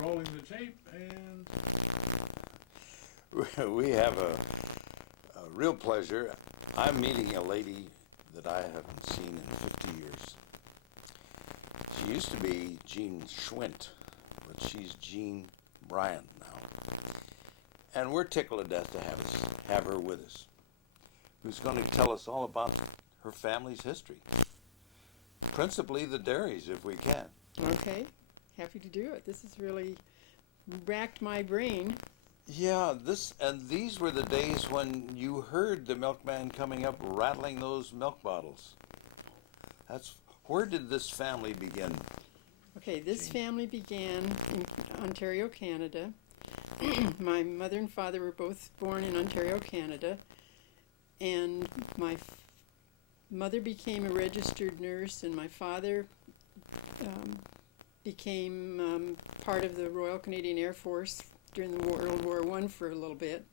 Rolling the tape and We have a real pleasure. I'm meeting a lady that I haven't seen in 50 years. She used to be Jean Schwint, but she's Jean Bryan now. And we're tickled to death to have her with us, who's going to tell us all about her family's history, principally the dairies, if we can. Okay, happy to do it. This has really racked my brain. Yeah, these were the days when you heard the milkman coming up rattling those milk bottles. Where did this family begin? Okay, this family began in Ontario, Canada. My mother and father were both born in Ontario, Canada, and my mother became a registered nurse, and my father became part of the Royal Canadian Air Force during the World War I for a little bit.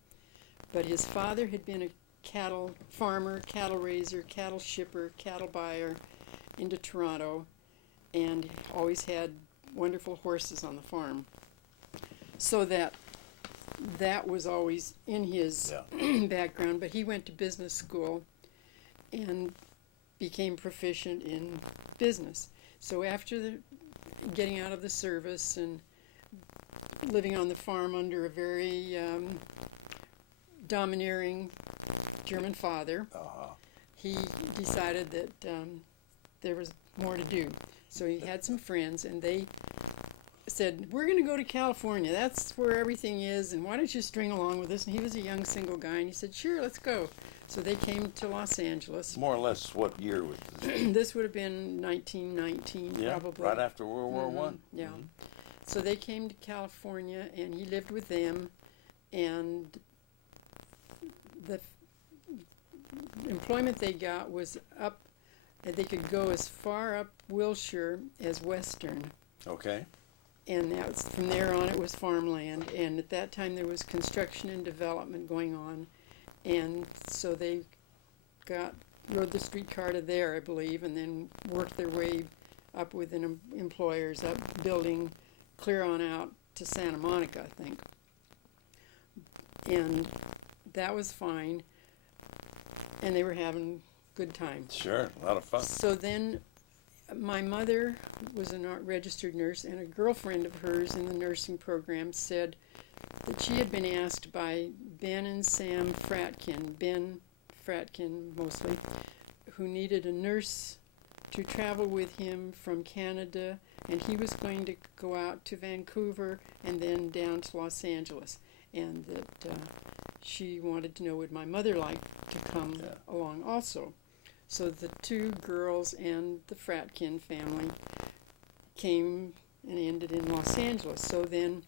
But his father had been a cattle farmer, cattle raiser, cattle shipper, cattle buyer into Toronto, and always had wonderful horses on the farm. So that was always in his background, but he went to business school and became proficient in business. So after getting out of the service and living on the farm under a very domineering German father, he decided that there was more to do. So he had some friends, and they said, "We're going to go to California. That's where everything is, and why don't you string along with us?" And he was a young single guy, and he said, "Sure, let's go." So they came to Los Angeles. More or less, what year was this? This would have been 1919, probably. Right after World War One. Yeah. So they came to California, and he lived with them, and the employment they got was up, they could go as far up Wilshire as Western. Okay. And that's, from there on it was farmland, and at that time there was construction and development going on, and so they rode the streetcar to there, I believe, and then worked their way up within employers, up building clear on out to Santa Monica, I think. And that was fine, and they were having good time. Sure, a lot of fun. So then my mother was a registered nurse, and a girlfriend of hers in the nursing program said that she had been asked by Ben and Sam Fratkin, Ben Fratkin mostly, who needed a nurse to travel with him from Canada, and he was going to go out to Vancouver and then down to Los Angeles, and that she wanted to know would my mother like to come along also. So the two girls and the Fratkin family came and ended in Los Angeles. So then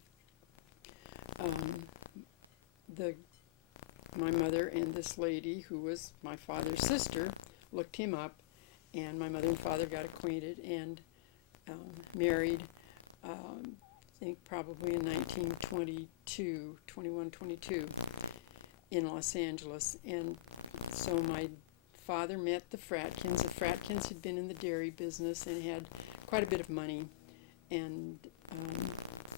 my mother and this lady, who was my father's sister, looked him up, and my mother and father got acquainted and married, I think probably in 1922, in Los Angeles. And so my father met the Fratkins. The Fratkins had been in the dairy business and had quite a bit of money, and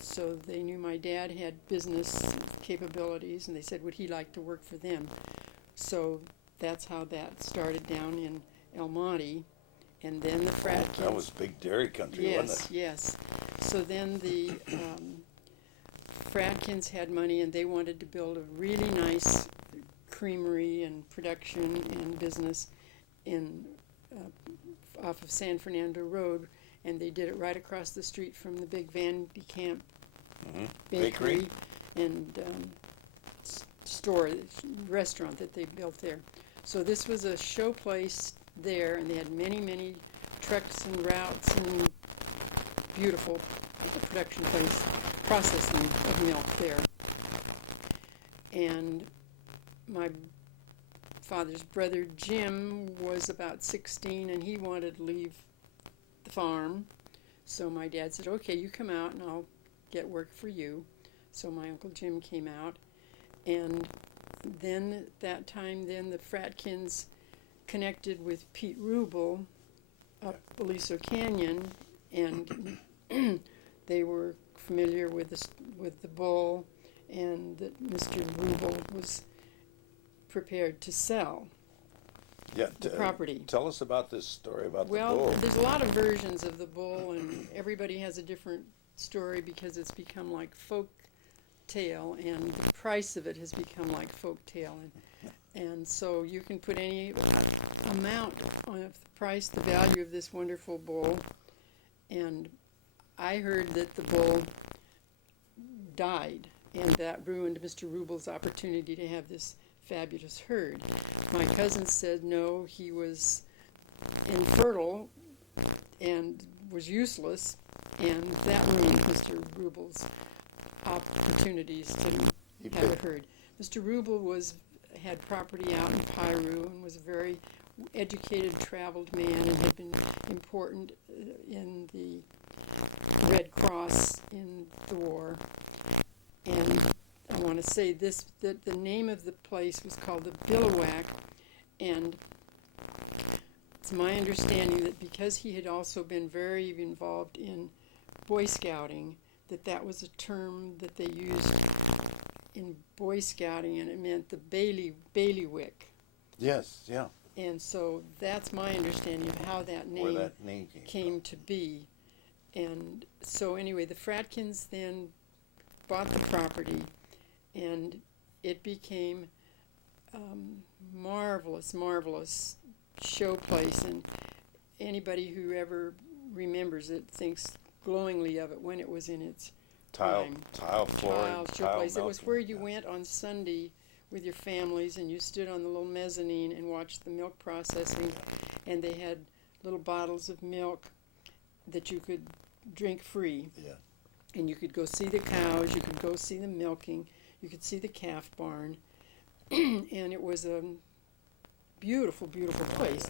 so they knew my dad had business capabilities, and they said, would he like to work for them? So that's how that started down in El Monte, and then the Fratkins... That was big dairy country, wasn't it? Yes. So then the Fratkins had money, and they wanted to build a really nice creamery and production and business in off of San Fernando Road, and they did it right across the street from the big Van de Kamp bakery and restaurant that they built there. So this was a show place there, and they had many trucks and routes and beautiful production place, processing of milk there. And my father's brother Jim was about 16, and he wanted to leave the farm. So my dad said, okay, you come out and I'll get work for you. So my Uncle Jim came out, and then at that time, then the Fratkins connected with Pete Rubel up Aliso Canyon, and they were familiar with the bull, and that Mr. Rubel was prepared to sell the property. Tell us about this story about the bull. Well, there's a lot of versions of the bull, and everybody has a different story because it's become like folk tale, and the price of it has become like folk tale, and so you can put any amount on the price, the value of this wonderful bull. And I heard that the bull died, and that ruined Mr. Rubel's opportunity to have this fabulous herd. My cousin said no, he was infertile and was useless, and that ruined Mr. Rubel's opportunities to have a herd. Mr. Rubel had property out in Piru and was a very educated, traveled man, and had been important in the Red Cross in the war. And I want to say this, that the name of the place was called the Billiwhack, and it's my understanding that because he had also been very involved in Boy Scouting, that was a term that they used in Boy Scouting, and it meant the bailiwick. Yes, yeah. And so that's my understanding of how that name came to be. And so anyway, the Fratkins then bought the property, and it became marvelous show place, and anybody who ever remembers it thinks glowingly of it when it was in its prime. Tile floor, show place. It was where you went on Sunday with your families, and you stood on the little mezzanine and watched the milk processing, and they had little bottles of milk that you could drink free. Yeah. And you could go see the cows, you could go see the milking, you could see the calf barn, and it was a beautiful place.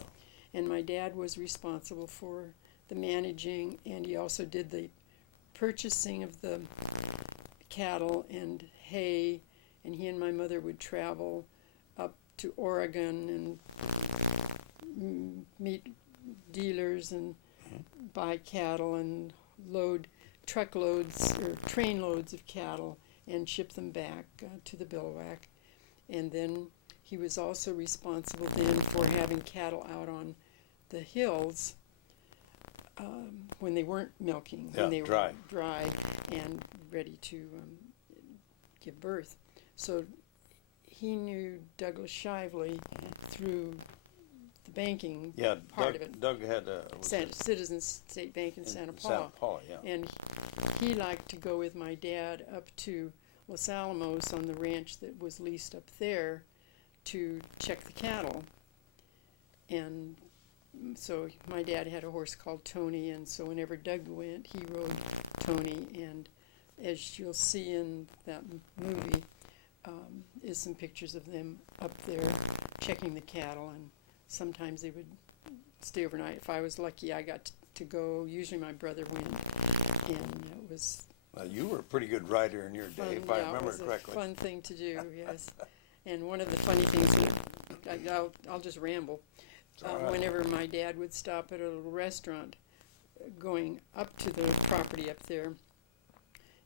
And my dad was responsible for the managing, and he also did the purchasing of the cattle and hay, and he and my mother would travel up to Oregon and meet dealers and buy cattle and load truckloads or trainloads of cattle and ship them back to the Billiwhack. And then he was also responsible then for having cattle out on the hills when they weren't milking, when they were dry and ready to give birth. So he knew Douglas Shively through the banking part of it. Doug had Citizens State Bank in Santa Paula. Santa Paula, yeah. And he liked to go with my dad up to Los Alamos on the ranch that was leased up there to check the cattle. And so my dad had a horse called Tony, and so whenever Doug went, he rode Tony. And as you'll see in that movie, is some pictures of them up there checking the cattle, and sometimes they would stay overnight. If I was lucky, I got to go. Usually my brother went, and it was... Well, you were a pretty good rider in your day, if I remember correctly. It was a fun thing to do, yes. And one of the funny things, I'll just ramble. Whenever my dad would stop at a little restaurant going up to the property up there,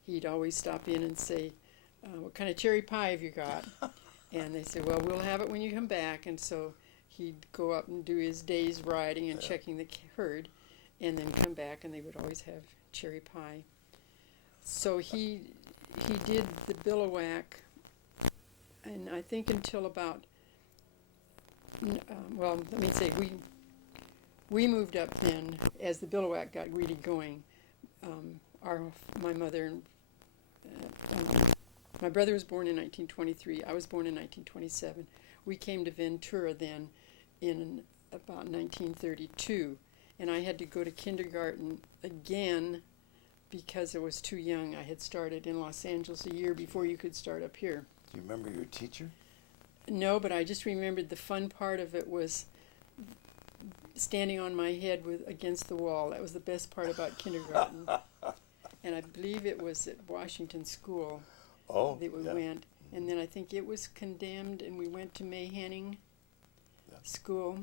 he'd always stop in and say, what kind of cherry pie have you got? And they said, well, we'll have it when you come back. And so he'd go up and do his day's riding and checking the herd, and then come back, and they would always have cherry pie. So he did the Billiwhack, and I think until about, well, let me say, we moved up then as the Billiwhack got really going. My mother and my brother was born in 1923. I was born in 1927. We came to Ventura then in about 1932, and I had to go to kindergarten again because I was too young. I had started in Los Angeles a year before you could start up here. Do you remember your teacher? No, but I just remembered the fun part of it was standing on my head against the wall. That was the best part about kindergarten. And I believe it was at Washington School that we went. And then I think it was condemned, and we went to Mayhanning School.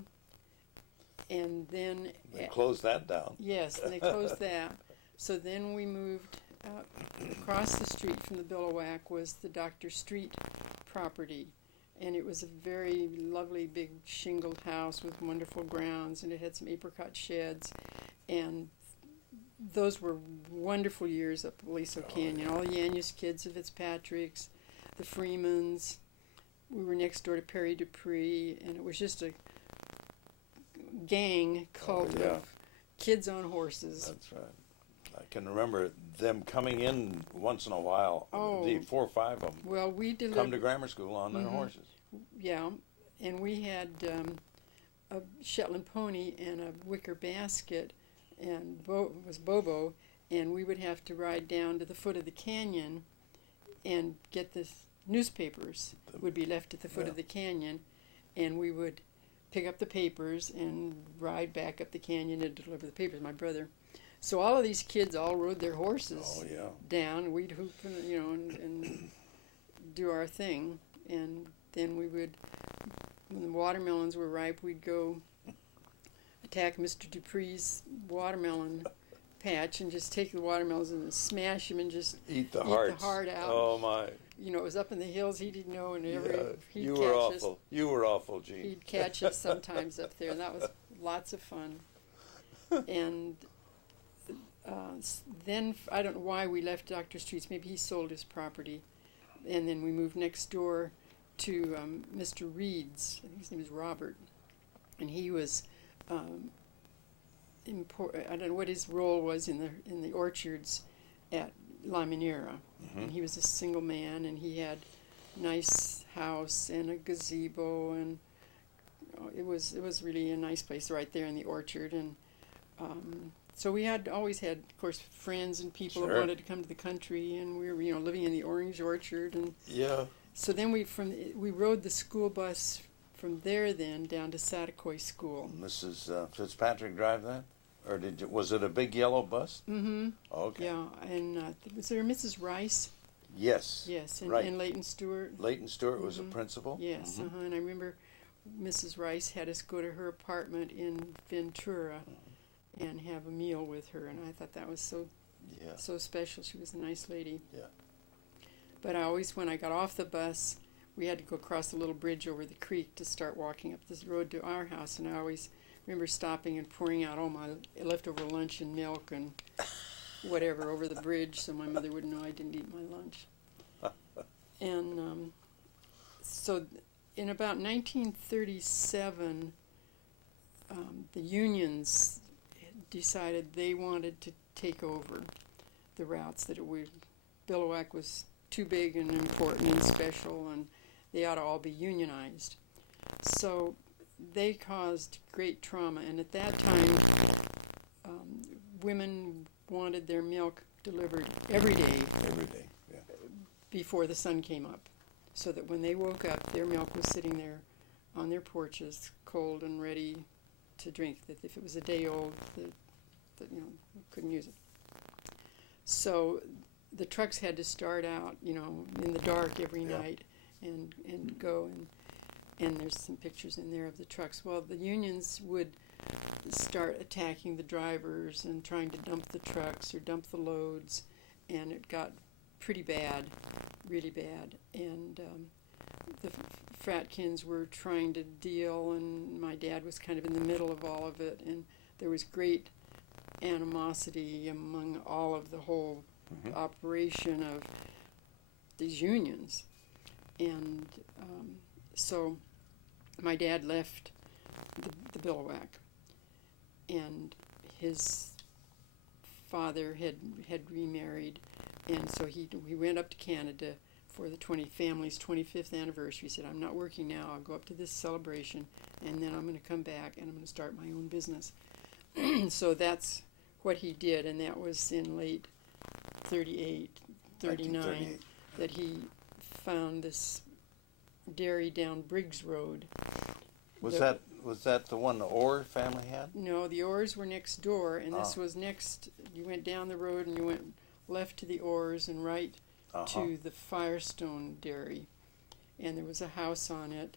And then... They closed that down. Yes, and they closed that. So then we moved across the street from the Billiwhack was the Dr. Street property. And it was a very lovely big shingled house with wonderful grounds, and it had some apricot sheds. And those were wonderful years up Aliso Canyon. All the Yanyas kids, the Fitzpatricks, the Freemans. We were next door to Perry Dupree, and it was just a gang cult of kids on horses. That's right. I can remember them coming in once in a while. Oh. The 4 or 5 of them Well, we delivered. come to grammar school on their horses. Yeah, and we had a Shetland pony and a wicker basket, and was Bobo, and we would have to ride down to the foot of the canyon and get the newspapers would be left at the foot of the canyon, and we would pick up the papers and ride back up the canyon and deliver the papers, my brother. So all of these kids all rode their horses down. We'd hoop, and do our thing, and then we would, when the watermelons were ripe, we'd go attack Mr. Dupree's watermelon patch and just take the watermelons and smash them and just eat the heart out. Oh my! You know, it was up in the hills. He didn't know, and he'd you catch were us. awful. You were awful, Gene. He'd catch us sometimes up there, and that was lots of fun. And then I don't know why we left Dr. Street's. Maybe he sold his property, and then we moved next door to Mr. Reed's. I think his name is Robert, and he was I don't know what his role was in the orchards at La Minera. And he was a single man, and he had a nice house and a gazebo, and it was really a nice place right there in the orchard. And so we always had, of course, friends and people that wanted to come to the country, and we were living in the orange orchard. And so then we rode the school bus from there then down to Satakoy School. Mrs. Fitzpatrick drive that? Or was it a big yellow bus? Mm-hmm. Okay. Yeah, and was there Mrs. Rice? Yes. Yes, and, right. and Leighton Stewart. Leighton Stewart was a principal? Yes, and I remember Mrs. Rice had us go to her apartment in Ventura and have a meal with her, and I thought that was so special. She was a nice lady. Yeah. But when I got off the bus, we had to go across a little bridge over the creek to start walking up this road to our house, and I always remember stopping and pouring out all my leftover lunch and milk and whatever over the bridge so my mother wouldn't know I didn't eat my lunch. And so in about 1937, the unions decided they wanted to take over the routes, that Billiwhack was too big and important and special, and they ought to all be unionized. So they caused great trauma, and at that time, women wanted their milk delivered every day. Every day, yeah. Before the sun came up, so that when they woke up, their milk was sitting there on their porches, cold and ready to drink. That if it was a day old, couldn't use it. So the trucks had to start out, in the dark every night, and go and there's some pictures in there of the trucks. Well, the unions would start attacking the drivers and trying to dump the trucks or dump the loads, and it got pretty bad, really bad. And the Fratkins were trying to deal, and my dad was kind of in the middle of all of it, and there was great animosity among all of the whole operation of these unions. And so my dad left the Billiwhack, and his father had remarried, and so he went up to Canada for the family's 25th anniversary. He said, I'm not working now, I'll go up to this celebration, and then I'm going to come back and I'm going to start my own business. So that's what he did, and that was in late 39, that he found this dairy down Briggs Road. Was that the one the Orr family had? No, the Orrs were next door, and this was next. You went down the road and you went left to the Orrs and right to the Firestone Dairy, and there was a house on it.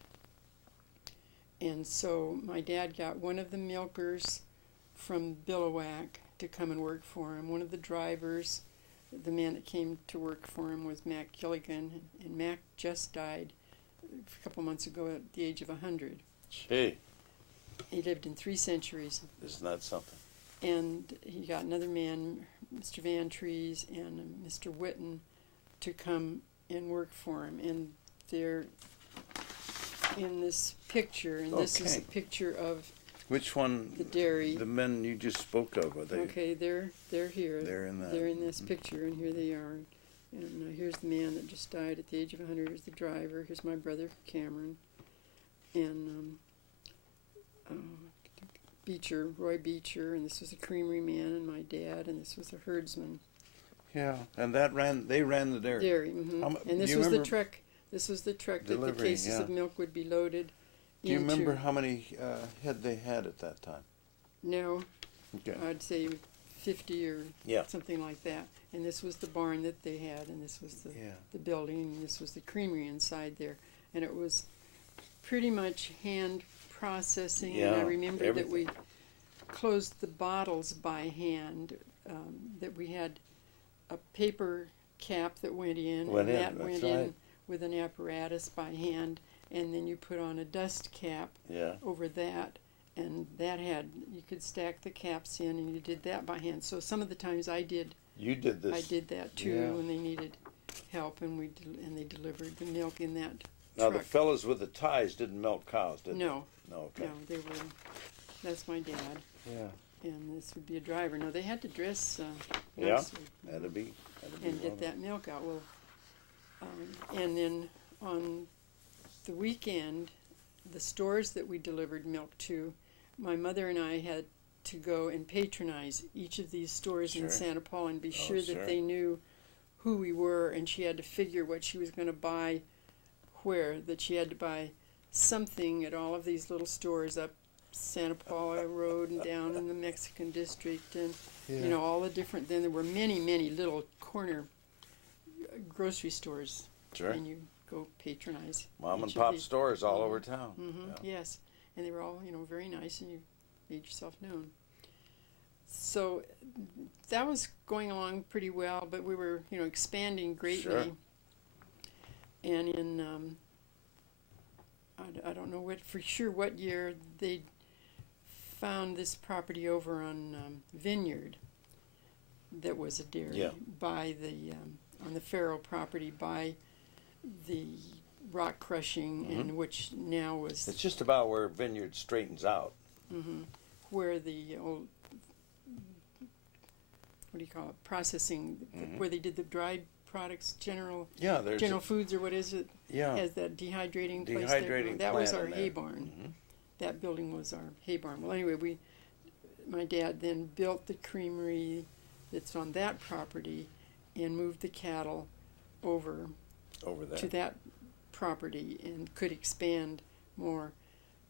And so my dad got one of the milkers from Billiwhack to come and work for him, one of the drivers, the man that came to work for him was Mac Gilligan, and Mac just died a couple months ago at the age of 100. Gee, He lived in 3 centuries. isn't that something? And he got another man, Mr. Van Trees and Mr. Witten, to come and work for him. And they're in this picture, and this is a Okay. picture of Which one? the dairy. The men you just spoke of, are they? Okay, they're here. They're in that. They're in this picture, and here they are. And here's the man that just died at the age of 100. Here's the driver. Here's my brother Cameron, and Beecher, Roy Beecher, and this was a creamery man, and my dad, and this was a herdsman. Yeah, and they ran the dairy. Dairy, hmm How mu- and do this you was the remember- truck. This was the truck that the Delivery, cases yeah. of milk would be loaded Do you into. remember how many head they had at that time? No, Okay. I'd say 50 or Yeah. something like that. And this was the barn that they had, and this was Yeah. the building, and this was the creamery inside there. And it was pretty much hand processing. And I Yeah, remember that we everything. closed the bottles by hand, that we had a paper cap that went in, Went and in, that that's went right. in with an apparatus by hand, and then you put on a dust cap Yeah. over that, and that had, you could stack the caps in, and you did that by hand. So some of the times I did You did this. that too, Yeah. when they needed help, and they delivered the milk in that Now truck. the fellas with the ties didn't milk cows, did No, they? No. Okay. no, they were. That's my dad, Yeah. and this would be a driver. No, they had to dress. Yeah. nicely That'd be. and get that milk out. Well, and then on the weekend, the stores that we delivered milk to, my mother and I had to go and patronize each of these stores Sure. in Santa Paula and be sure sure. that they knew who we were, and she had to figure what she was going to buy where, that she had to buy something at all of these little stores up Santa Paula Road and down in the Mexican district, and you know, all the different, then there were many, many little corner grocery stores, Sure. and you go patronize Mom and each of pop these. stores all over town. Yeah. Yes, and they were all, you know, very nice, and you made yourself known. So that was going along pretty well, but we were, you know, expanding greatly. Sure. And in, I don't know for sure what year, they found this property over on Vineyard that was a dairy Yeah. by the, on the Farrow property by the rock crushing, and which now was It's just about where Vineyard straightens out. where the old, what do you call it, processing, where they did the dried products, General Yeah, there's Foods, or what is it, yeah. has that dehydrating place there. Dehydrating That was plant our in hay there. barn. That building was our hay barn. Well, anyway, my dad then built the creamery that's on that property and moved the cattle over over there. to that property and could expand more.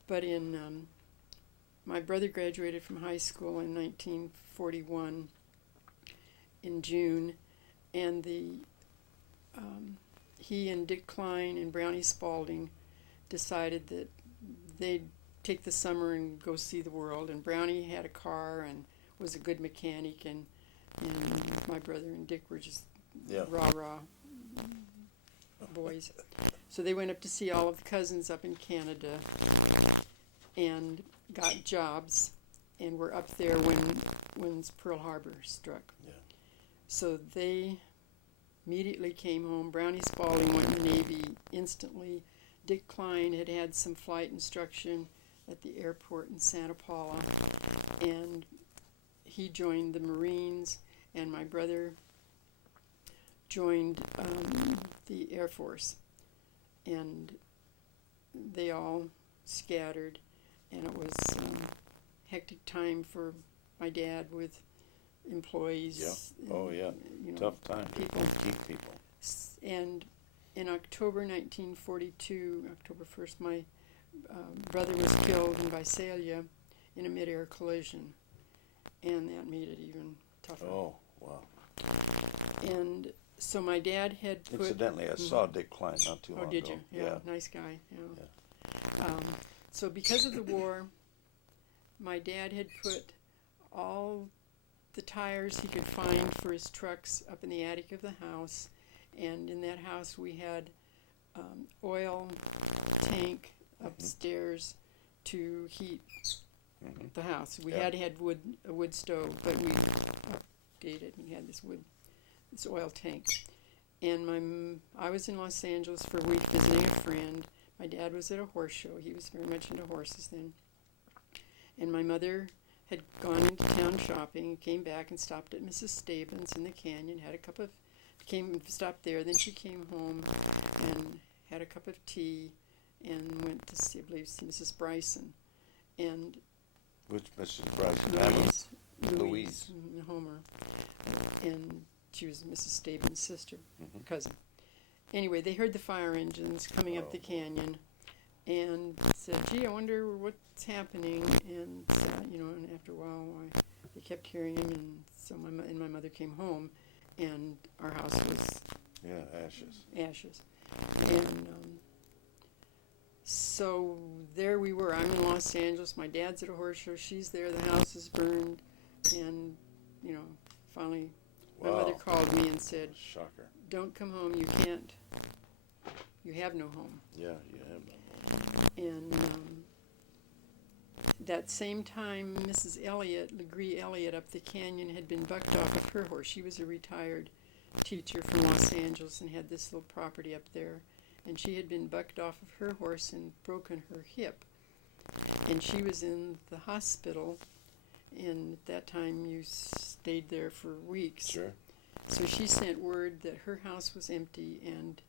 But in my brother graduated from high school in 1941 in June, and he and Dick Klein and Brownie Spalding decided that they'd take the summer and go see the world. And Brownie had a car and was a good mechanic, and my brother and Dick were just Yeah. rah-rah boys. So they went up to see all of the cousins up in Canada and got jobs, and were up there when Pearl Harbor struck. Yeah. So they immediately came home. Brownie Spalding went in the Navy instantly. Dick Klein had had some flight instruction at the airport in Santa Paula, and he joined the Marines, and my brother joined the Air Force, and they all scattered, and it was hectic time for my dad with employees. Yeah. Oh, yeah. You know, Tough time to people. keep people. And in October 1942, October 1st, my brother was killed in Visalia in a mid-air collision, and that made it even tougher. Oh, wow. And so my dad had put... Incidentally, I saw Dick Klein not too long Oh, ago. did you? Yeah, nice guy. Yeah. So because of the war, my dad had put all the tires he could find for his trucks up in the attic of the house. And in that house we had oil tank upstairs to heat the house. We had a wood stove, but we updated and had this oil tank. And I was in Los Angeles for a week visiting a friend. My dad was at a horse show. He was very much into horses then. And my mother had gone into town shopping, came back and stopped at Mrs. Staben's in the canyon, stopped there. Then she came home and had a cup of tea and went to see, I believe, Mrs. Bryson. And Which Mrs. Bryson? Louise. Homer. And she was Mrs. Staben's sister, cousin. Anyway, they heard the fire engines coming up the canyon and said, gee, I wonder what's happening. And, and after a while, they kept hearing him. And so my mother came home, and our house was... ashes. And so there we were. I'm in Los Angeles. My dad's at a horse show. She's there. The house is burned. And, finally... My mother called me and said, "Shocker! Don't come home. You can't. You have no home." Yeah, you have no home. And that same time, Mrs. Legree Elliott up the canyon had been bucked off of her horse. She was a retired teacher from Los Angeles and had this little property up there. And she had been bucked off of her horse and broken her hip. And she was in the hospital. And at that time, you stayed there for weeks. Sure. So she sent word that her house was empty, and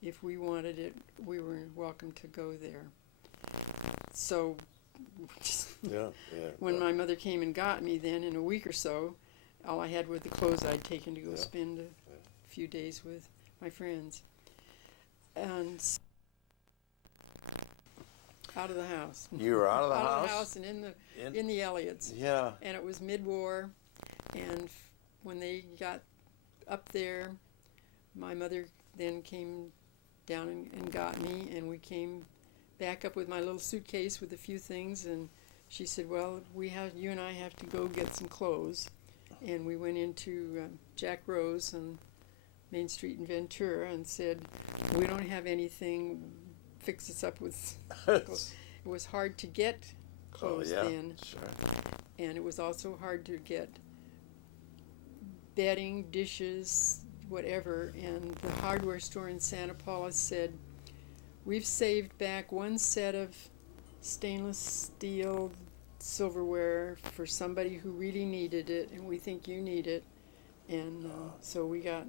if we wanted it, we were welcome to go there. So when my mother came and got me, then in a week or so, all I had were the clothes I'd taken to go spend a few days with my friends. And out of the house. You were out of the house? Out of the house and in the Elliots. Yeah. And it was mid-war, and when they got up there, my mother then came down and got me, and we came back up with my little suitcase with a few things, and she said, well, you and I have to go get some clothes. And we went into Jack Rose on Main Street in Ventura and said, we don't have anything, fix us up with clothes. It was hard to get clothes then. Sure. And it was also hard to get bedding, dishes, whatever. And the hardware store in Santa Paula said, we've saved back one set of stainless steel silverware for somebody who really needed it, and we think you need it. And so we got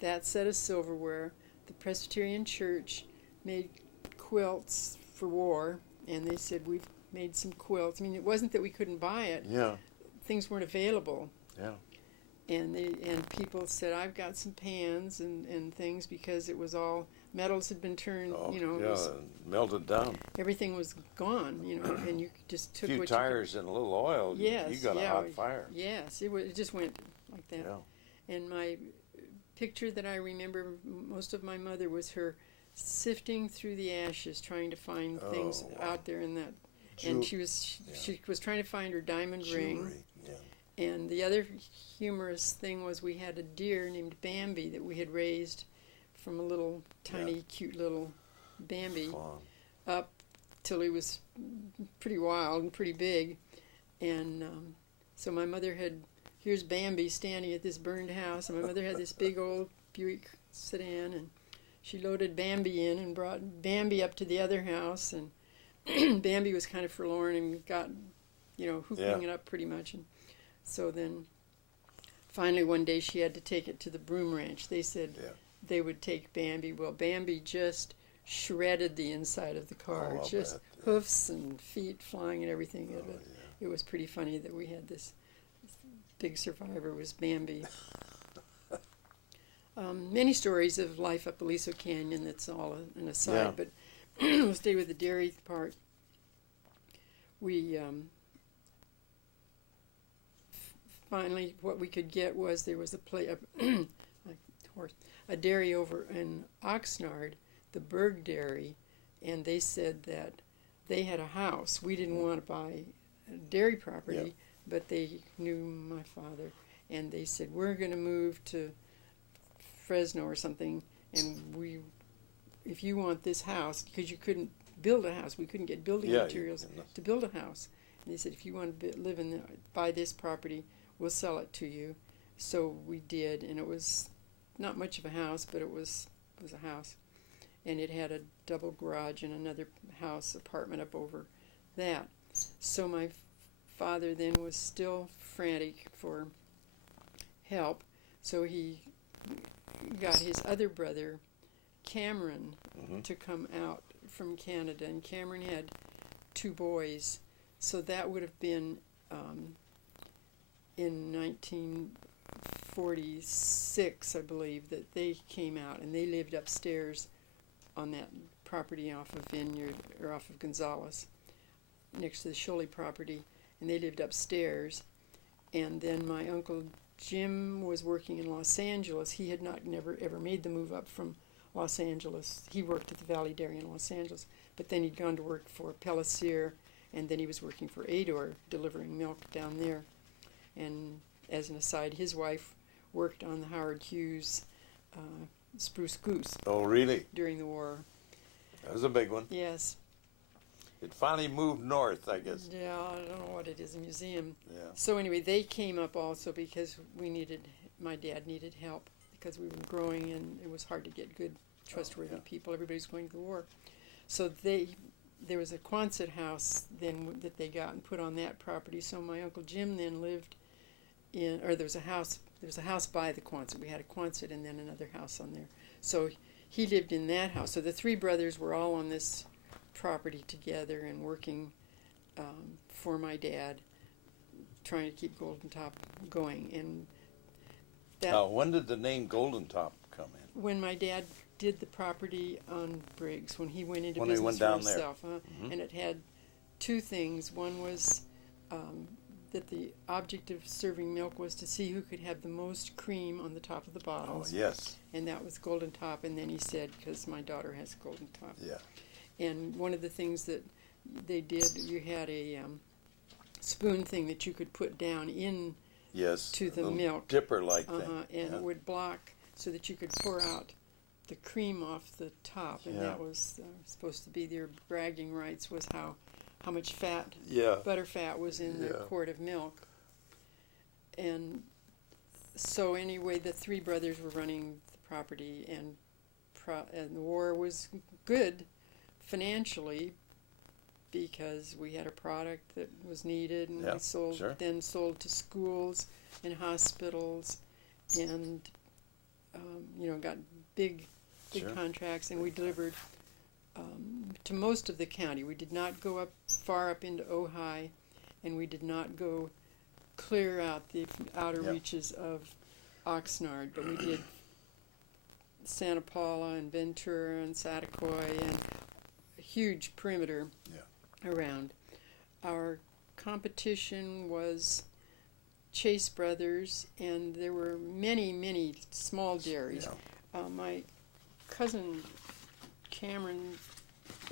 that set of silverware. The Presbyterian Church made quilts for war, and they said, we've made some quilts. I mean, it wasn't that we couldn't buy it. Yeah. Things weren't available. Yeah. And people said, I've got some pans and things, because it was all, metals had been turned, melted down. Everything was gone, and you just took a few tires and a little oil, yes, you got a hot fire. Yes, it just went like that. Yeah. And my picture that I remember most of my mother was her sifting through the ashes, trying to find things out there in that. And she was trying to find her diamond ring. Yeah. And the other humorous thing was we had a deer named Bambi that we had raised from a little tiny, cute little Bambi up till he was pretty wild and pretty big. And so my mother here's Bambi standing at this burned house, and my mother had this big old Buick sedan, and she loaded Bambi in and brought Bambi up to the other house, and Bambi was kind of forlorn and got, hooping it up pretty much. And so then finally one day she had to take it to the Broom Ranch. They said they would take Bambi. Well, Bambi just shredded the inside of the car, just hoofs and feet flying and everything. It was pretty funny that we had this big survivor was Bambi. Many stories of life up Aliso Canyon, that's all an aside, but we'll stay with the dairy part. We finally, what we could get was there was a dairy over in Oxnard, the Berg Dairy, and they said that they had a house. We didn't want to buy dairy property, but they knew my father, and they said, we're going to move to Fresno or something, and if you want this house, because you couldn't build a house, we couldn't get building materials to build a house. And they said, if you want to buy this property, we'll sell it to you. So we did, and it was not much of a house, but it was a house. And it had a double garage and another house, apartment up over that. So my father then was still frantic for help, so he got his other brother, Cameron, to come out from Canada, and Cameron had 2 boys. So that would have been in 1946, I believe, that they came out, and they lived upstairs on that property off of Vineyard, or off of Gonzales, next to the Sholey property, and they lived upstairs. And then my Uncle Jim was working in Los Angeles. He had never ever made the move up from Los Angeles. He worked at the Valley Dairy in Los Angeles, but then he'd gone to work for Pellissier, and then he was working for Ador, delivering milk down there. And as an aside, his wife worked on the Howard Hughes Spruce Goose. Oh, really? During the war. That was a big one. Yes. It finally moved north, I guess. Yeah, I don't know what it is, a museum. Yeah. So anyway, they came up also because my dad needed help because we were growing and it was hard to get good, trustworthy people. Everybody's going to the war. So there was a Quonset house then that they got and put on that property. So my Uncle Jim then lived there was a house by the Quonset. We had a Quonset and then another house on there. So he lived in that house. So the 3 brothers were all on this property together and working for my dad, trying to keep Golden Top going. And when did the name Golden Top come in? When my dad did the property on Briggs, when he went into When he business went for down there. himself. And it had 2 things. One was that the object of serving milk was to see who could have the most cream on the top of the bottles. Oh, yes. And that was Golden Top. And then he said, because my daughter has Golden Top. Yeah. And one of the things that they did, you had a spoon thing that you could put down in to the milk. Dipper-like thing. And it would block so that you could pour out the cream off the top. And that was supposed to be their bragging rights, was how much fat, butter fat was in the quart of milk. And so anyway, the 3 brothers were running the property, and the war was good financially because we had a product that was needed, and we sold to schools and hospitals, and got big contracts, and we delivered to most of the county. We did not go far up into Ojai, and we did not go clear out the outer reaches of Oxnard, but we did Santa Paula and Ventura and Satacoy and a huge perimeter around. Our competition was Chase Brothers, and there were many, many small dairies. My cousin Cameron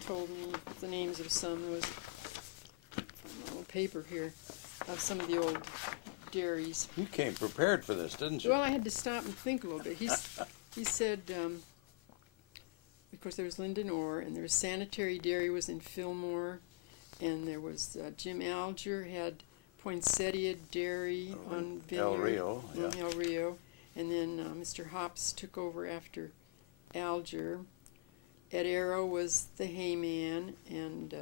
told me the names of some. There was a little paper here of some of the old dairies. You came prepared for this, didn't you? Well, I had to stop and think a little bit. He said, of course, there was Linden Orr, and there was Sanitary Dairy was in Fillmore, and there was Jim Alger had Poinsettia Dairy on Vineyard. El Rio. And then Mr. Hops took over after Alger. Ed Arrow was the Hayman, and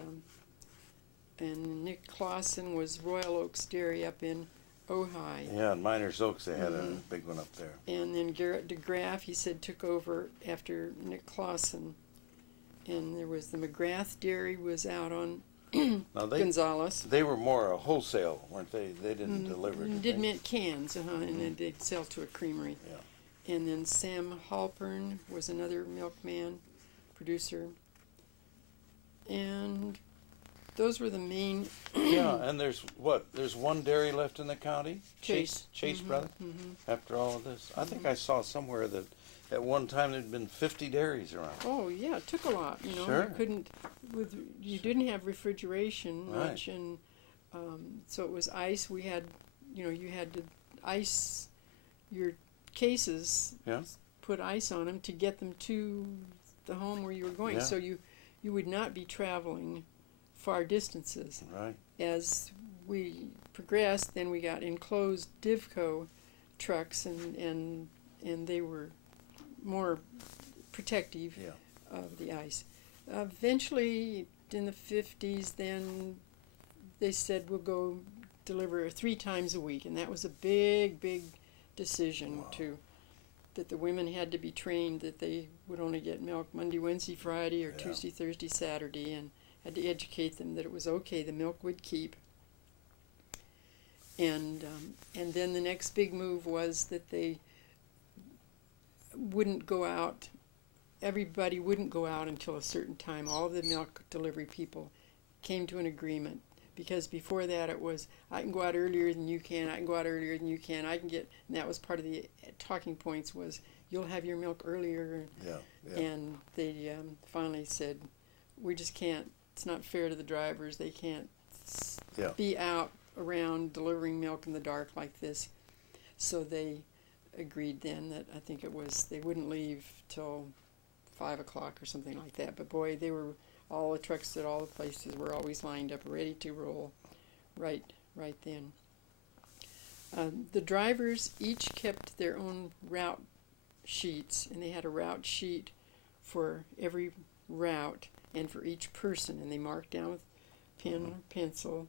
Nick Clausen was Royal Oaks Dairy up in Ojai. Yeah, in Miners Oaks they had a big one up there. And then Garrett DeGraff, he said, took over after Nick Clausen. And there was the McGrath Dairy was out on Gonzales. They were more a wholesale, weren't they? They didn't deliver. Did mint cans, and then they'd sell to a creamery. Yeah. And then Sam Halpern was another milkman, producer. And those were the main. And there's one dairy left in the county? Chase Brother? After all of this. I think I saw somewhere that at one time there'd been 50 dairies around. Oh, yeah, it took a lot, Sure. You didn't have refrigeration much, and So it was ice. We had, you had to ice your cases, Yeah. put ice on them to get them to the home where you were going. Yeah. So you would not be traveling far distances. Right. As we progressed, then we got enclosed Divco trucks, and they were more protective Yeah. of the ice. Eventually, in the 50s, then they said we'll go deliver 3 times a week, and that was a big decision. Wow. That the women had to be trained that they would only get milk Monday, Wednesday, Friday, or Yeah. Tuesday, Thursday, Saturday, and had to educate them that it was okay, the milk would keep. And then the next big move was that they wouldn't go out. Everybody wouldn't go out until a certain time. All the milk delivery people came to an agreement, because before that it was, I can go out earlier than you can, I can go out earlier than you can, I can get, and that was part of the talking points was, you'll have your milk earlier. Yeah. And they finally said, we just can't, it's not fair to the drivers, they can't Yeah. be out around delivering milk in the dark like this. So they agreed then that, I think it was, they wouldn't leave till 5 o'clock or something like that. But boy, they were, all the trucks at all the places were always lined up, ready to roll right then. The drivers each kept their own route sheets, and they had a route sheet for every route and for each person, and they marked down with pen or pencil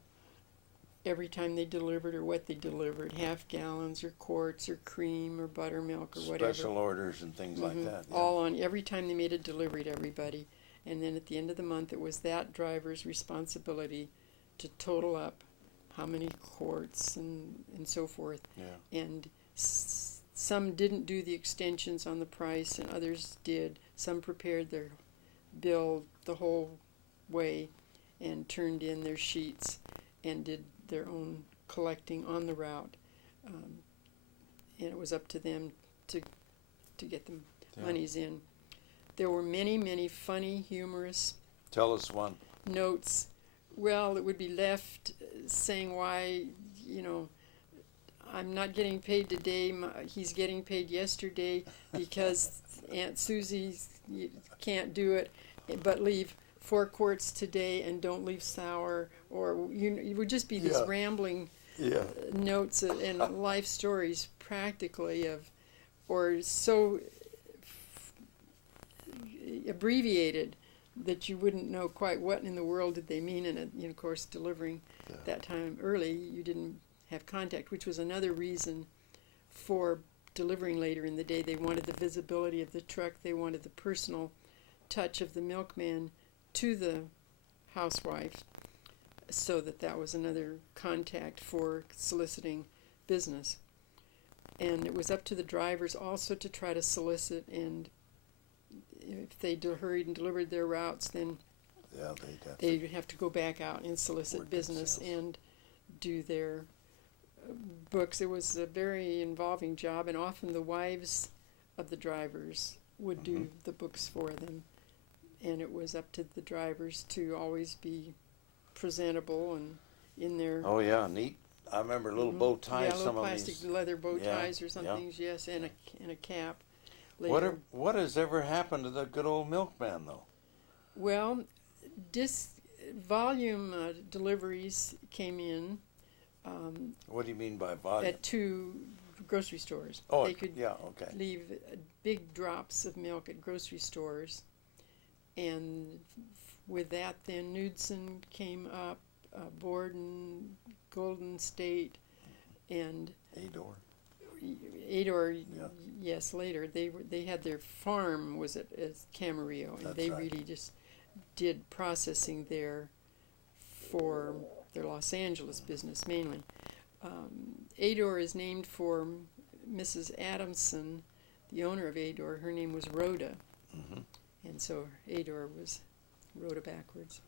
every time they delivered or what they delivered, half gallons or quarts or cream or buttermilk or whatever. Special orders and things like that. Yeah. All on every time they made a delivery to everybody. And then at the end of the month, it was that driver's responsibility to total up how many quarts and so forth. Yeah. And some didn't do the extensions on the price, and others did. Some prepared their bill the whole way and turned in their sheets and did their own collecting on the route. And it was up to them to get the monies in. There were many funny, humorous Tell us one. notes. Well, it would be left saying why, I'm not getting paid today. He's getting paid yesterday because Aunt Susie can't do it, but leave 4 quarts today and don't leave sour. Or it would just be these rambling notes and life stories practically or so abbreviated that you wouldn't know quite what in the world did they mean. And of course, delivering that time early, you didn't have contact, which was another reason for delivering later in the day. They wanted the visibility of the truck. They wanted the personal touch of the milkman to the housewife, so that was another contact for soliciting business. And it was up to the drivers also to try to solicit, and if they hurried and delivered their routes, then they'd have to go back out and solicit business and do their books. It was a very involving job, and often the wives of the drivers would do the books for them. And it was up to the drivers to always be presentable and in their... Oh, yeah, neat. I remember little bow ties. Yeah, little plastic leather bow ties or something, yes, and a cap. Later. What has ever happened to the good old milkman, though? Well, volume deliveries came in. What do you mean by volume? At 2 grocery stores. Oh, they could okay. leave big drops of milk at grocery stores. And with that, then Knudsen came up, Borden, Golden State, and Ador, yes, later. They had their farm was at Camarillo, and they really just did processing there for their Los Angeles business mainly. Ador is named for Mrs. Adamson, the owner of Ador. Her name was Rhoda, and so Ador was Rhoda backwards.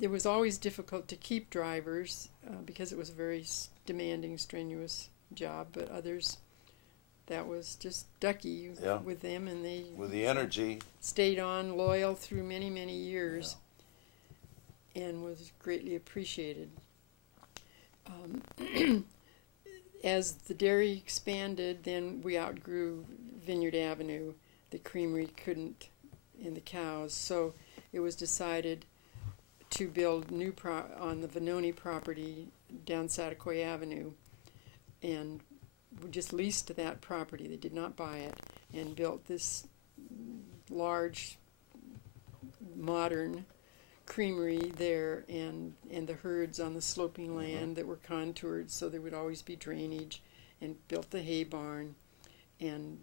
It was always difficult to keep drivers because it was a very demanding, strenuous job, but others, that was just ducky with them, and they with the energy stayed on loyal through many years. and was greatly appreciated. As the dairy expanded, then we outgrew Vineyard Avenue. The creamery couldn't, and the cows, so it was decided to build on the Venoni property down Satakoy Avenue, and we just leased that property. They did not buy it, and built this large, modern creamery there, and the herds on the sloping land that were contoured so there would always be drainage, and built the hay barn, and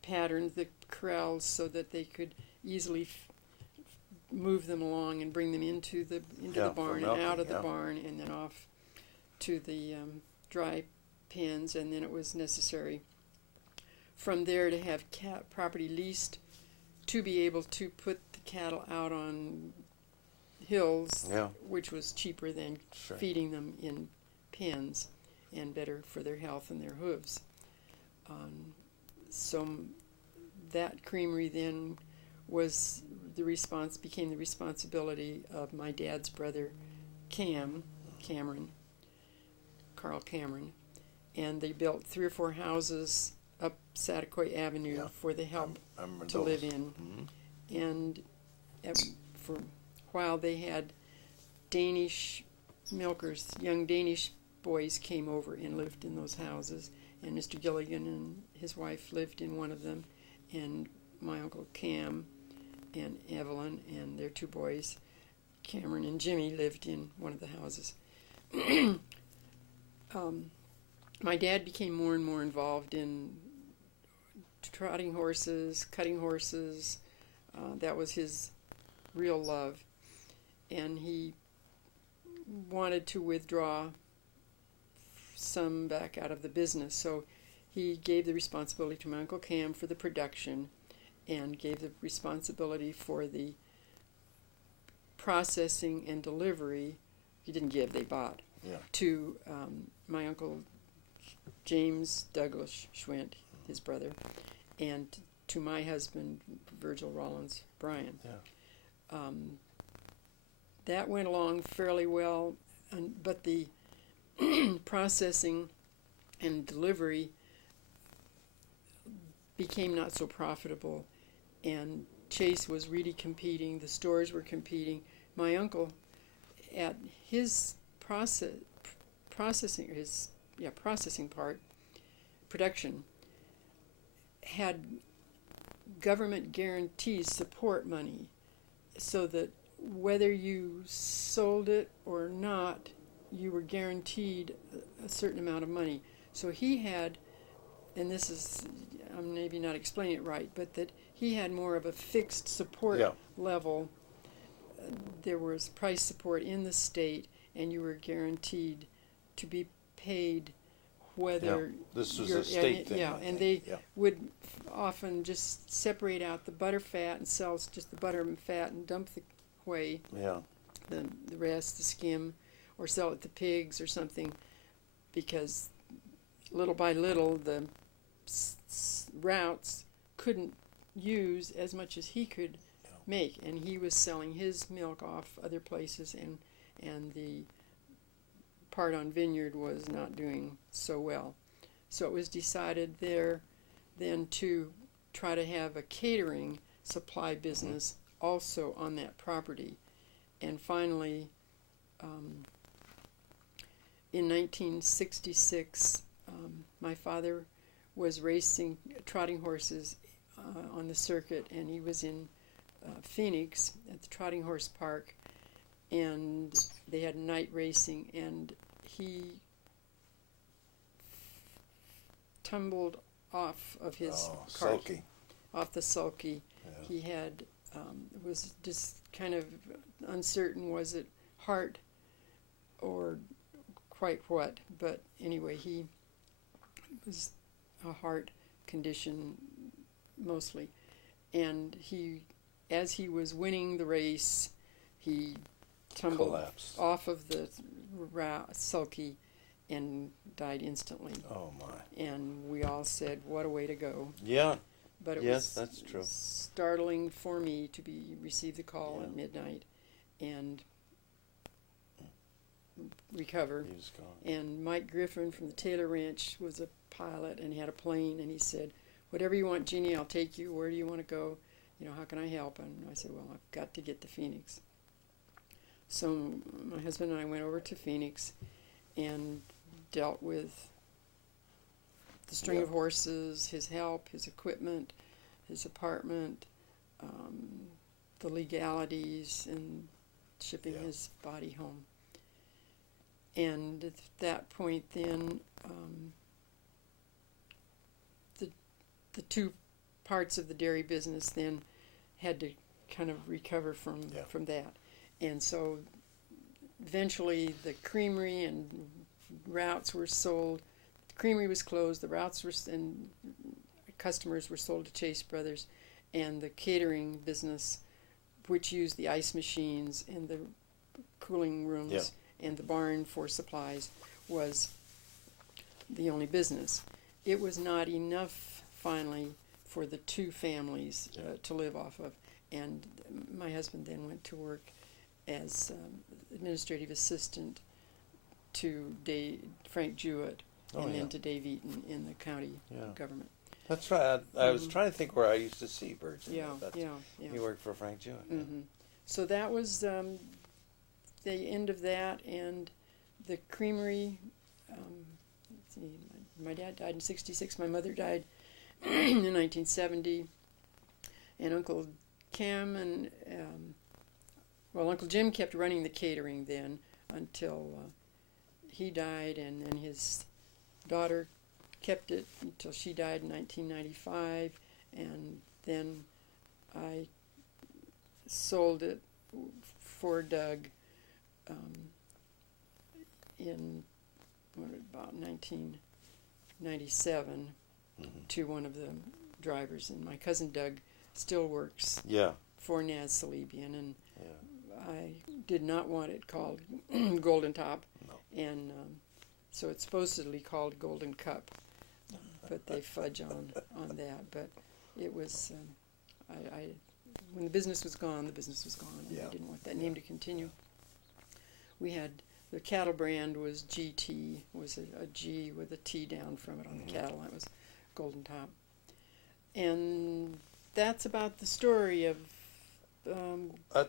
patterned the corrals so that they could easily move them along and bring them into the barn and out of the barn, and then off to the dry pens. And then it was necessary from there to have property leased to be able to put the cattle out on hills, which was cheaper than feeding them in pens, and better for their health and their hooves. So that creamery then became the responsibility of my dad's brother, Carl Cameron, and they built 3 or 4 houses up Satakoy Avenue for the help to live in. And for a while they had Danish milkers, young Danish boys came over and lived in those houses, and Mr. Gilligan and his wife lived in one of them, and my Uncle Cam and Evelyn and their 2 boys, Cameron and Jimmy, lived in one of the houses. My dad became more and more involved in trotting horses, cutting horses. That was his real love. And he wanted to withdraw some back out of the business. So he gave the responsibility to my Uncle Cam for the production, and gave the responsibility for the processing and delivery. He didn't give, they bought. To my Uncle James Douglas Schwint, his brother, and to my husband, Virgil Rollins Bryan. That went along fairly well, but the processing and delivery became not so profitable, and Chase was really competing. The stores were competing. My uncle, at his processing part, production, had government guarantees support money, so that whether you sold it or not, you were guaranteed a certain amount of money. So he had, and this is, I'm maybe not explaining it right, but that he had more of a fixed support level. There was price support in the state, and you were guaranteed to be paid whether this was a state thing. And they would often just separate out the butter fat and sell just the butter and fat and dump the whey, the rest, the skim, or sell it to pigs or something, because little by little the routes couldn't use as much as he could make, and he was selling his milk off other places, and the part on Vineyard was not doing so well. So it was decided there then to try to have a catering supply business also on that property. And finally, in 1966, my father was racing trotting horses on the circuit, and he was in Phoenix at the Trotting Horse Park, and they had night racing, and he tumbled off of his cart, off the sulky. He had was just kind of uncertain, was it heart or quite what, but anyway, he was a heart condition mostly, and as he was winning the race, he tumbled off of the sulky and died instantly. Oh my. And we all said, what a way to go. Yeah. But it was that's true. Startling for me to receive the call at midnight, and recover. He was gone. And Mike Griffin from the Taylor Ranch was a pilot and had a plane, and he said, "Whatever you want, Jeannie, I'll take you. Where do you want to go? How can I help?" And I said, "Well, I've got to get to Phoenix." So my husband and I went over to Phoenix and dealt with the string of horses, his help, his equipment, his apartment, the legalities, and shipping his body home. And at that point then, the two parts of the dairy business then had to kind of recover from that. And so eventually the creamery and routes were sold. The creamery was closed, the routes were, and customers were sold to Chase Brothers, and the catering business, which used the ice machines and the cooling rooms and the barn for supplies, was the only business. It was not enough finally for the two families to live off of, and my husband then went to work as administrative assistant to Frank Jewett, and then to Dave Eaton in the county government. That's right. I was trying to think where I used to see Birds. Yeah. He worked for Frank Jewett. Mm-hmm. So that was the end of that, and the creamery. Let's see, my dad died in '66. My mother died in 1970, and Uncle Cam and Uncle Jim kept running the catering then until he died, and then his daughter kept it until she died in 1995, and then I sold it for Doug in about 1997 to one of the drivers, and my cousin Doug still works for Naz Salebian, and I did not want it called Golden Top, and so it's supposedly called Golden Cup, but they fudge on that. But it was, when the business was gone, the business was gone, and I didn't want that name to continue. We had, the cattle brand was GT, was a G with a T down from it on the cattle. That was Golden Top. And that's about the story of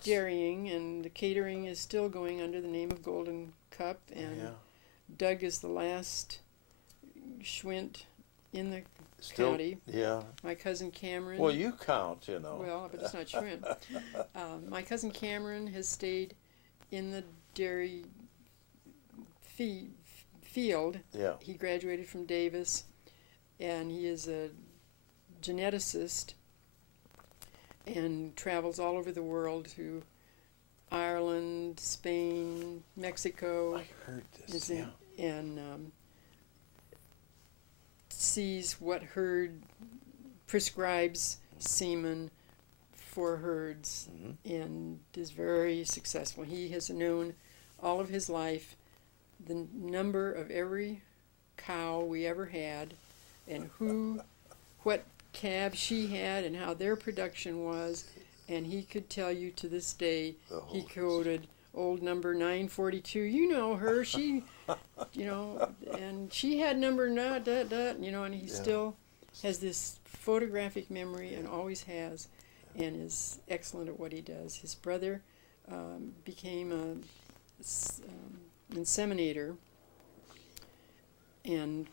dairying, and the catering is still going under the name of Golden Cup, and Doug is the last Schwint in the county. Yeah. My cousin Cameron. Well, you count, Well, but it's not Schwint. My cousin Cameron has stayed in the dairy field. Yeah. He graduated from Davis, and he is a geneticist and travels all over the world to Ireland, Spain, Mexico. I heard this. And sees what herd prescribes semen for herds, and is very successful. He has known all of his life the number of every cow we ever had, and what calves she had, and how their production was, and he could tell you to this day. He quoted old number 942. You know her, she, and she had number and he still has this photographic memory, and always has, and is excellent at what he does. His brother became an inseminator, and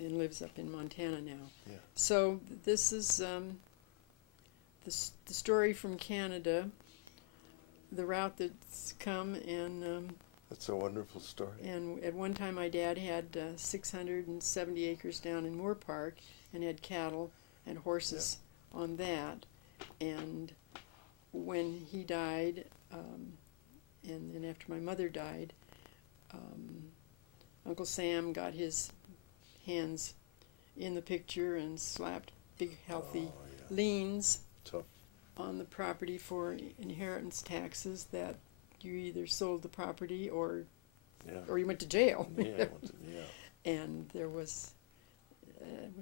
lives up in Montana now. Yeah. So this is the story from Canada, the route that's come, and that's a wonderful story. And at one time, my dad had 670 acres down in Moore Park, and had cattle and horses on that. And when he died, and then after my mother died, Uncle Sam got his hands in the picture and slapped big, healthy liens on the property for inheritance taxes, that you either sold the property or you went to jail. And there was,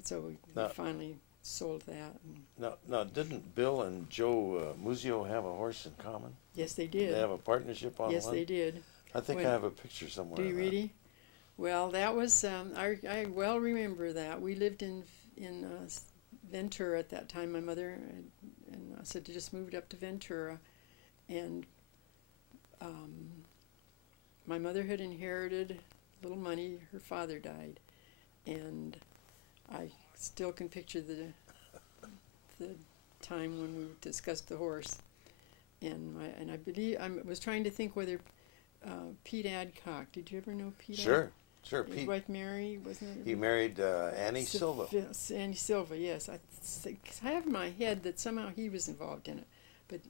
so we finally sold that. Now, didn't Bill and Joe Muzio have a horse in common? Yes, they did. They have a partnership on Yes, one? they did. I think when, I have a picture somewhere. do you of that. really? Well, that was I well remember that. We lived in Ventura at that time. My mother and I said to just moved up to Ventura, and my mother had inherited a little money. Her father died, and I still can picture the time when we discussed the horse, and I believe I was trying to think whether Pete Adcock. Did you ever know Pete? Sure. His Pete. wife Mary, wasn't it? He married Annie Silva. Annie Silva, yes. I have in my head that somehow he was involved in it, but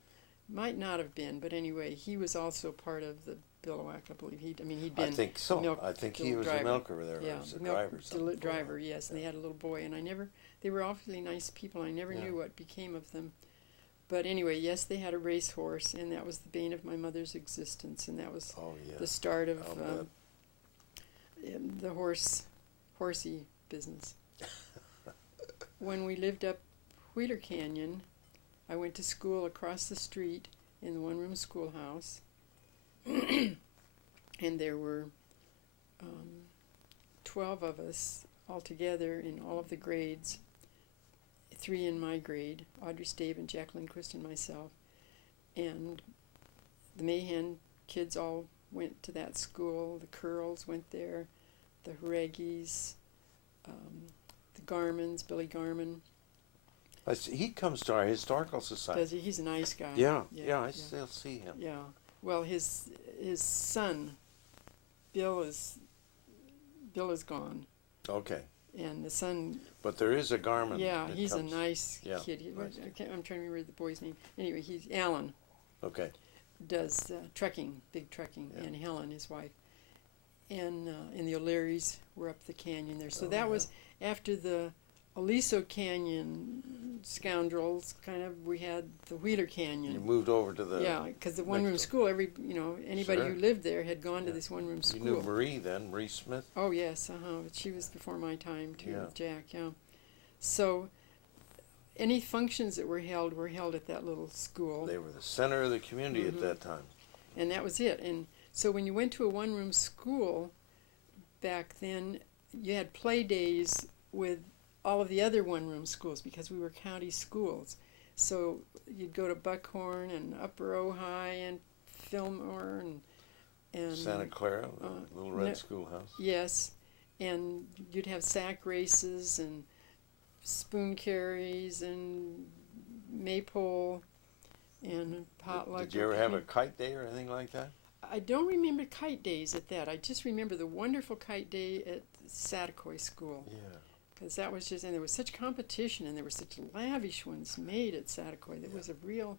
might not have been. But anyway, he was also part of the Billiwhack, I believe. He'd been. I think so. Milk I think he was driver. a milker there. Yeah, Or was a milk driver. Something driver, yes. And they had a little boy, and they were awfully nice people. I never knew what became of them. But anyway, yes, they had a racehorse, and that was the bane of my mother's existence, and that was the start of the horsey business. When we lived up Wheeler Canyon, I went to school across the street in the one-room schoolhouse, and there were 12 of us all together in all of the grades, 3 in my grade, Audrey Stave and Jacqueline Quist and myself, and the Mahan kids all went to that school. The Curls went there, the Haregis, the Garmans, Billy Garman. He comes to our historical society. Does he? He's a nice guy. Yeah, I still see him. Yeah. Well, his son, Bill is gone. Okay. And the son. But there is a Garmin. Yeah, he's a nice kid. Nice I'm trying to remember the boy's name. Anyway, he's Alan. Okay. Does trekking, big trekking, and Helen, his wife, and the O'Learys were up the canyon there. So that was after the Aliso Canyon scoundrels. Kind of, we had the Wheeler Canyon. You moved over to the because the one-room school. Anybody who lived there had gone to this one-room school. You knew Marie then, Marie Smith. Oh yes, but she was before my time too, Yeah. Jack. Yeah, so. Any functions that were held at that little school. They were the center of the community at that time. And that was it. And so when you went to a one-room school back then, you had play days with all of the other one-room schools because we were county schools. So you'd go to Buckhorn and Upper Ojai and Fillmore and Santa Clara, the little red schoolhouse. Yes, and you'd have sack races and spoon carries and maypole and potluck. Did you ever have a kite day or anything like that? I don't remember kite days at that. I just remember the wonderful kite day at Satakoy School. Yeah. Because that was and there was such competition, and there were such lavish ones made at Satakoy. That was a real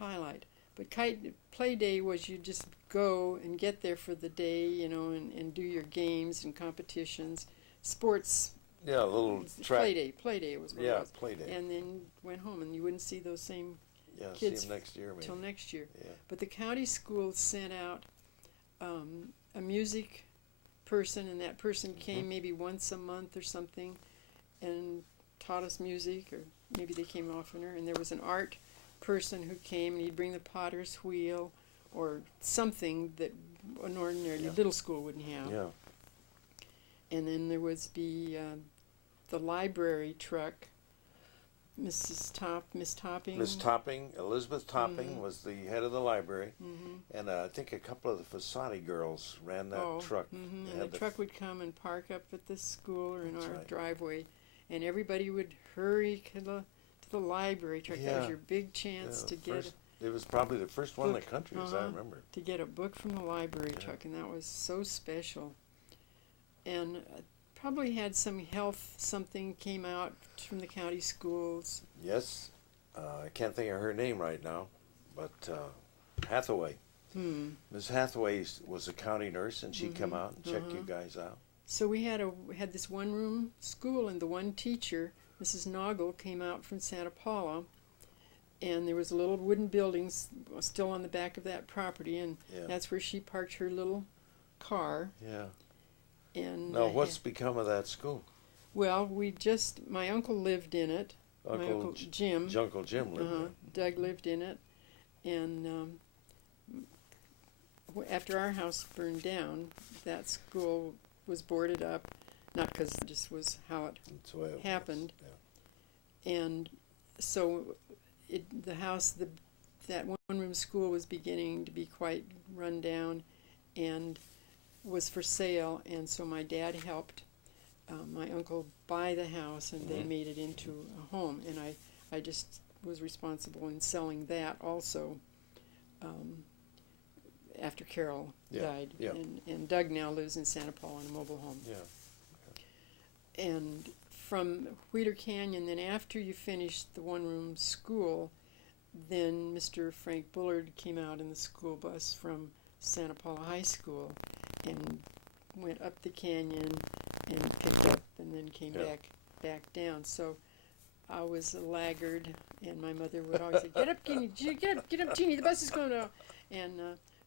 highlight. But kite play day was you just go and get there for the day, and do your games and competitions, sports. Yeah, a little track. Play day was what it was. Play day. And then went home, and you wouldn't see those same kids see them next year, maybe. Till next year. Yeah. But the county schools sent out a music person, and that person came maybe once a month or something and taught us music, or maybe they came oftener. And there was an art person who came, and he'd bring the potter's wheel or something that an ordinary little school wouldn't have. Yeah. And then there was the library truck. Miss Topping. Miss Topping, Elizabeth Topping was the head of the library, and I think a couple of the Fasati girls ran that truck. And the truck would come and park up at the school or in our driveway, and everybody would hurry to the library truck. That was your big chance to get. It was probably the first one in the country, as I remember. To get a book from the library truck, and that was so special. And probably had some something came out from the county schools. Yes. I can't think of her name right now, but Hathaway. Ms. Hathaway was a county nurse, and she'd come out and check you guys out. So we had this one-room school, and the one teacher, Mrs. Noggle, came out from Santa Paula, and there was a little wooden building still on the back of that property, and that's where she parked her little car. Yeah. And now, what's become of that school? Well, my uncle lived in it. My Uncle Jim. Uncle Jim lived in it. Doug lived in it. And after our house burned down, that school was boarded up, not because it just was how it That's the way it happened. was. Yeah. And so that one-room school was beginning to be quite run down and was for sale. And so my dad helped my uncle buy the house, and they made it into a home. And I just was responsible in selling that also after Carol died. Yeah. And Doug now lives in Santa Paula in a mobile home. Yeah. And from Wheeler Canyon, then after you finished the one-room school, then Mr. Frank Bullard came out in the school bus from Santa Paula High School and went up the canyon and picked up and then came back down. So I was a laggard, and my mother would always say, "Get up, Jeannie! Get up, Jeannie! The bus is going to." And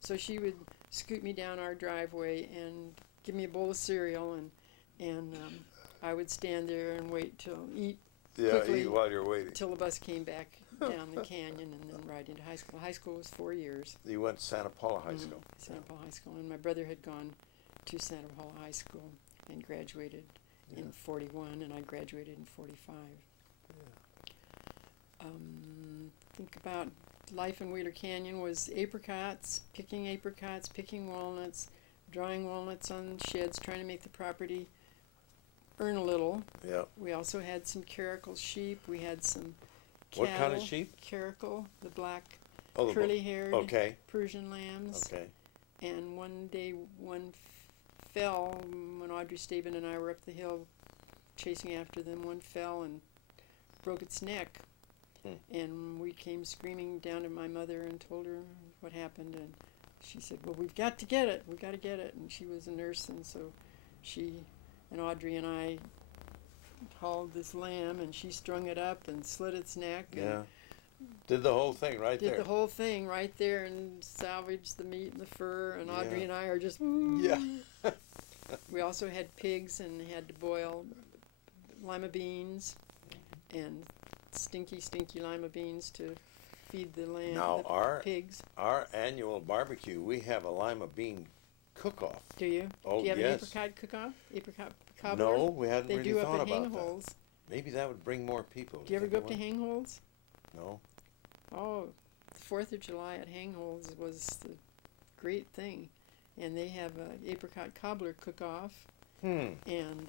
so she would scoot me down our driveway and give me a bowl of cereal, and I would stand there and wait till eat while you're waiting. till the bus came back down the canyon, and then right into high school. High school was 4 years. You went to Santa Paula High School. Santa Paula High School, and my brother had gone to Santa Paula High School and graduated in 41, and I graduated in 45. Think about life in Wheeler Canyon was picking walnuts, drying walnuts on sheds, trying to make the property earn a little. Yeah. We also had some caracal sheep. We had some cattle. What kind of sheep? Caracal, the black Oh, curly-haired okay. Persian lambs. Okay. And one day one fell when Audrey Staben and I were up the hill chasing after them. One fell and broke its neck. And we came screaming down to my mother and told her what happened. And she said, "Well, we've got to get it. We've got to get it." And she was a nurse, and so she and Audrey and I hauled this lamb, and she strung it up and slit its neck. Yeah. Did the whole thing right there. Did the whole thing right there and salvaged the meat and the fur. And Audrey and I are just... Yeah. We also had pigs and had to boil lima beans and stinky lima beans to feed the lamb, Now, pigs. Our annual barbecue, we have a lima bean cook-off. Do you? Oh, Do you have yes. an apricot cook-off? Apricot cobbler? No, we hadn't They really do up thought at about Hangholz. that. Maybe that would bring more people. Do you ever go up to Think Hangholz? it would? No. Oh, the 4th of July at Hangholz was the great thing. And they have an apricot cobbler cook-off. And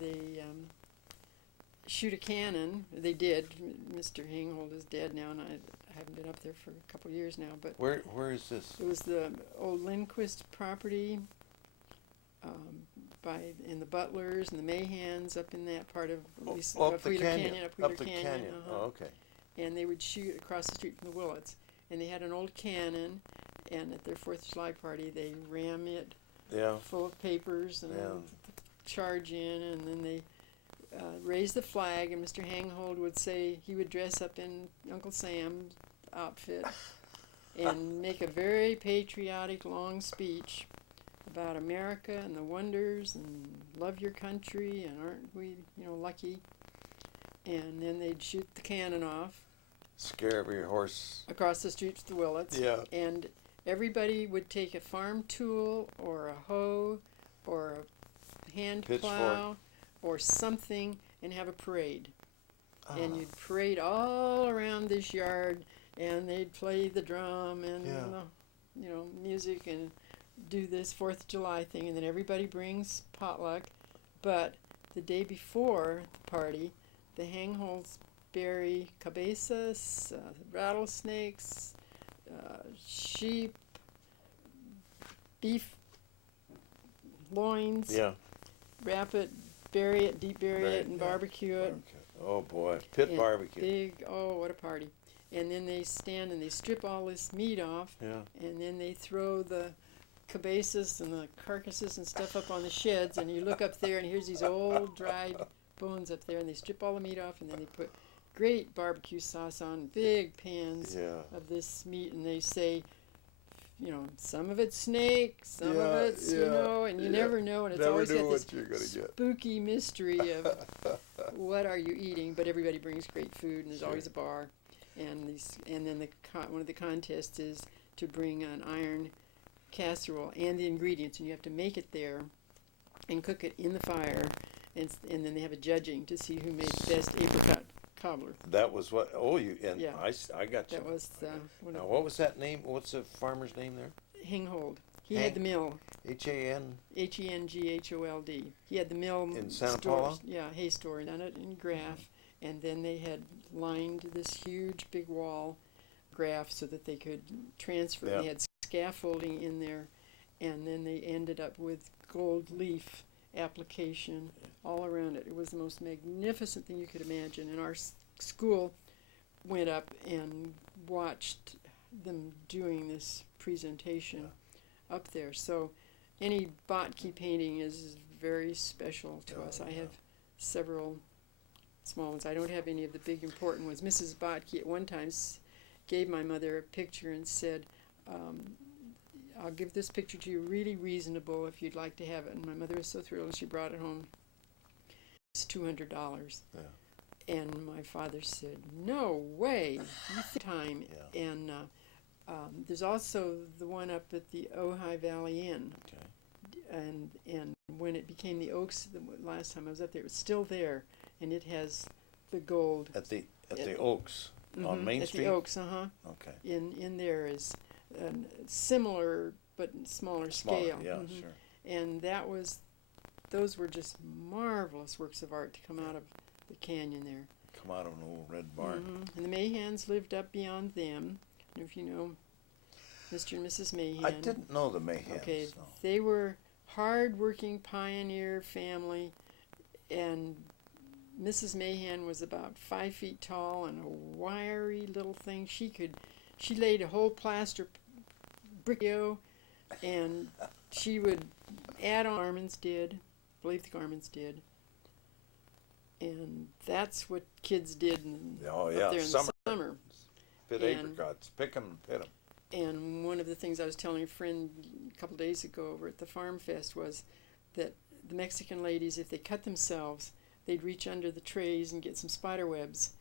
they shoot a cannon. They did. Mr. Hanghold is dead now, and I haven't been up there for a couple of years now. But Where is this? it was the old Lindquist property in the Butlers and the Mayhans up in that part of Up the Wheeler canyon. Canyon. Up Wheeler Up the Canyon. canyon. Oh, okay. And they would shoot across the street from the Willets. And they had an old cannon, and at their 4th of July party, they ram it Yeah. full of papers and Yeah. charge in, and then they raise the flag, and Mr. Hanghold would say he would dress up in Uncle Sam's outfit and make a very patriotic long speech about America and the wonders and love your country and aren't we, lucky. And then they'd shoot the cannon off Scare every horse. across the street to the Willets. Yeah. And everybody would take a farm tool or a hoe or a hand Pitchfork. plow or something and have a parade. And you'd parade all around this yard, and they'd play the drum and music and do this 4th of July thing, and then everybody brings potluck. But the day before the party, the Hangholz bury cabezas, rattlesnakes, sheep, beef loins, wrap it, bury it, deep bury it, and barbecue it. Okay. Oh boy, pit And barbecue. what a party. And then they stand and they strip all this meat off, Yeah. and then they throw the cabezas and the carcasses and stuff up on the sheds, and you look up there and here's these old dried bones up there, and they strip all the meat off, and then they put great barbecue sauce on big pans of this meat, and they say, some of it's snake, some of it's, and you never know, and it's Never always know got what this you're gonna get. spooky mystery of what are you eating, but everybody brings great food, and there's always a bar, and then one of the contests is to bring an iron casserole and the ingredients, and you have to make it there and cook it in the fire, and then they have a judging to see who made the best apricot cobbler. That was what. Oh, you and Yeah. I got you. That was Now, what was that name? What's the farmer's name there? Henghold. He Hang- had the mill. H-A-N. Henghold. He had the mill In Santa store. Paula? Yeah, hay store done it in Graff, and then they had lined this huge big wall, Graff, so that they could transfer. Yeah. They had scaffolding in there, and then they ended up with gold leaf application all around it. It was the most magnificent thing you could imagine, and our school went up and watched them doing this presentation up there. So any Botke painting is very special to us. I have several small ones. I don't have any of the big important ones. Mrs. Botke at one time gave my mother a picture and said, I'll give this picture to you really reasonable if you'd like to have it. And my mother was so thrilled, and she brought it home. It's $200. Yeah. And my father said, no way, you think time. Yeah. And there's also the one up at the Ojai Valley Inn. Okay. And when it became the Oaks, the last time I was up there, it was still there, and it has the gold. At the Oaks on Main Street. At the Oaks, Okay. In there is similar but smaller scale. Yeah, Mhm. sure. And those were just marvelous works of art to come out of the canyon there. Come out of an old red barn. And the Mahans lived up beyond them. I don't know if you know Mr. and Mrs. Mahan. I didn't know the Mayhems. Okay, No. they were hard-working pioneer family, and Mrs. Mahan was about 5 feet tall and a wiry little thing. She laid a whole plaster brick, and she would add on. Garments did, I believe the Garments did, and that's what kids did Oh up yeah, there in summer. the summer. Pit And- apricots, pick 'em, pit 'em. And one of the things I was telling a friend a couple days ago over at the Farm Fest was that the Mexican ladies, if they cut themselves, they'd reach under the trays and get some spider webs